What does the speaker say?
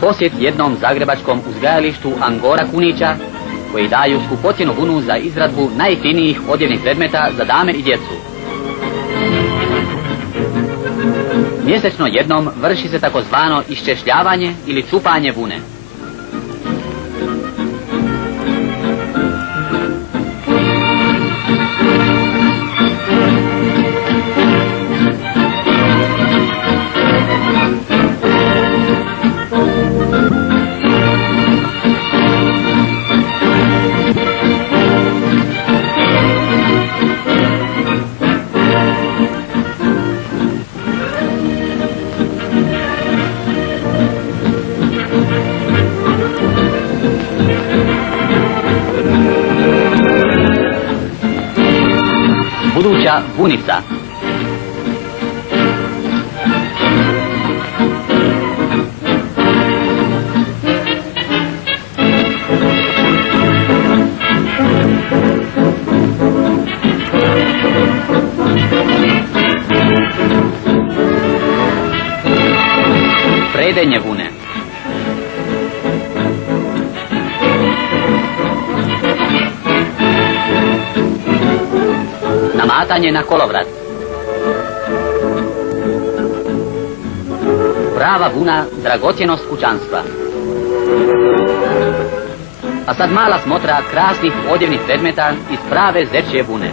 Posjet jednom zagrebačkom uzgajalištu angora kunića, koji daju skupocjenu vunu za izradbu najfinijih odjevnih predmeta za dame i djecu. Mjesečno jednom vrši se takozvano iščešljavanje ili čupanje vune. Buduća vunica. Predenje vune. Namatanje na kolovrat. Prava vuna, dragocjenost kućanstva. A sad mala smotra krasnih odjevnih predmeta iz prave zečje vune.